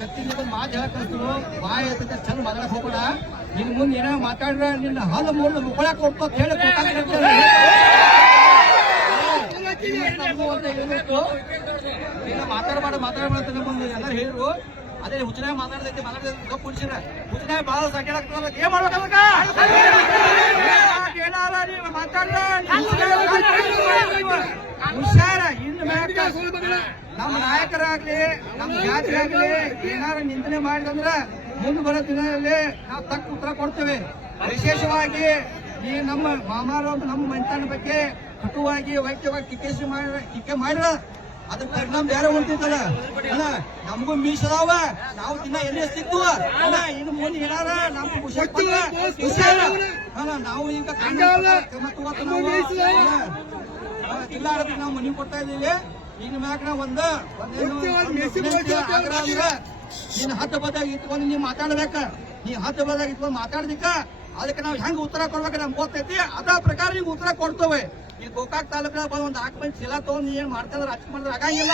ಕತ್ತಿನ ಮಾತು ಹೇಳಕ್ ಬಾಯಿ ಎತ್ತ ಚಂದ ಮಾತಾಡಕ್ ಹೋಗ್ಬೇಡ. ನಿನ್ ಮುಂದೆ ಏನೋ ಮಾತಾಡ್ರ ನಿನ್ನ ಹಲ್ಲು ಮೂರ್ಲು ಮುಕ್ಕಳಕ್ ಹೋಗ್ತೋ ಹೇಳಿ ಮಾತಾಡಬಾರ್ದು ಮಾತಾಡಬಾರ್ದು ಮುಂದೆ ಎಲ್ಲ ಹೇಳಿದ್ರು. ಅದೇ ಹುಚ್ಚನಾಗ ಮಾತಾಡ್ದೈತಿ ಕಪ್ಪು ಹುಡ್ಸಿರ ಹುಚ್ಚನಾಗ ಬಾಳ ಸಾಕಾಗ್ತದ ಏನ್ ಮಾಡ್ಬೇಕ ಮಾತಾಡ್ರ ಹುಷಾರ. ಇನ್ನು ನಮ್ಮ ನಾಯಕರಾಗ್ಲಿ ನಮ್ಮ ಜಾತಿ ಆಗ್ಲಿ ಏನಾರ ನಿಂದನೆ ಮಾಡಿದಂದ್ರ ಮುಂದೆ ಬರೋ ದಿನದಲ್ಲಿ ನಾವು ತಕ್ಕ ಉತ್ತರ ಕೊಡ್ತೇವೆ. ವಿಶೇಷವಾಗಿ ಈ ನಮ್ಮ ಮಾಮಾರು ನಮ್ಮ ಮಂಟನ ಬಗ್ಗೆ ಕಟುವಾಗಿ ವೈದ್ಯವಾಗಿ ಟೀಕೆ ಮಾಡಿರ ಅದ್ರ ಪರಿಣಾಮ ಬೇರೆ ಹೊಂಟಿದ್ದಲ್ಲ ಅಲ್ಲ. ನಮಗೂ ಮೀಸದಾವ ನಾವು ದಿನ ಎಲ್ಲಿ ಸಿಕ್ತು ಅಲ್ಲ. ಇನ್ನು ಮುಂದೆ ಏನಾರ ನಮ್ಗೆ ಹುಷಾರ ಅಲ್ಲ. ನಾವು ಈಗ ಜಿಲ್ಲಾಡಳಿತ ನಾವು ಮನವಿ ಕೊಡ್ತಾ ಇದ್ದೀವಿ. ಈಗ ಮ್ಯಾಗ ನಾವು ನೀನ್ ಹತ್ತು ಬದಾಗ ಇಟ್ಕೊಂಡು ನೀವ್ ಮಾತಾಡ್ಬೇಕ. ನೀ ಹತ್ತು ಬದಾಗ ಇಟ್ಕೊಂಡು ಮಾತಾಡ್ದಿಕ್ಕ ಅದಕ್ಕೆ ನಾವು ಹೆಂಗ್ ಉತ್ತರ ಕೊಡ್ಬೇಕು ನಮ್ಗೆ ಗೊತ್ತೈತಿ. ಅದ ಪ್ರಕಾರ ನಿಮ್ಗೆ ಉತ್ತರ ಕೊಡ್ತೇವೆ. ಈ ಗೋಕಾಕ್ ತಾಲೂಕ ಬಂದ್ 4 ಮಂದಿ ಚೀಲ ತಗೊಂಡ್ ಏನ್ ಮಾಡ್ತಾರ ರಾಜಕೀಯ ಮಾಡಿದ್ರೆ ಆಗಂಗಿಲ್ಲ.